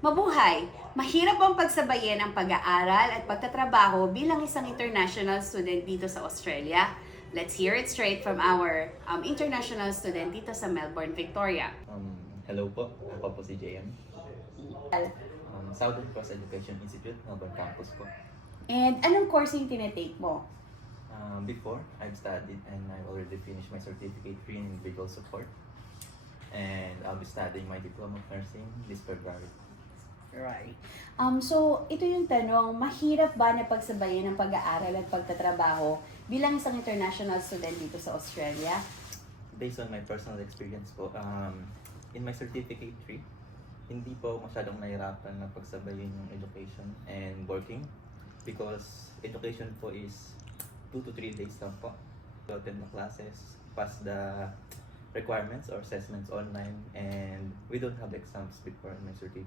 Mabuhay! Mahirap bang pagsabayin ang pag-aaral at pagtatrabaho bilang isang international student dito sa Australia? Let's hear it straight from our international student dito sa Melbourne, Victoria. Hello po, ako po si JM. Southern Cross Education Institute, Melbourne Campus po. And anong course yung tinetake mo? Before, I've studied and I've already finished my certificate in individual support. And I'll be studying my diploma of nursing this February. Right. So, ito yung tanong, mahirap ba na pagsabayin ang pag-aaral at pagtatrabaho bilang isang international student dito sa Australia? Based on my personal experience po, in my certificate 3, hindi po masyadong nahirapan na pagsabayin yung education and working because education po is 2 to 3 days lang po. To attend the classes, pass the requirements or assessments online, and we don't have exams before in my certificate.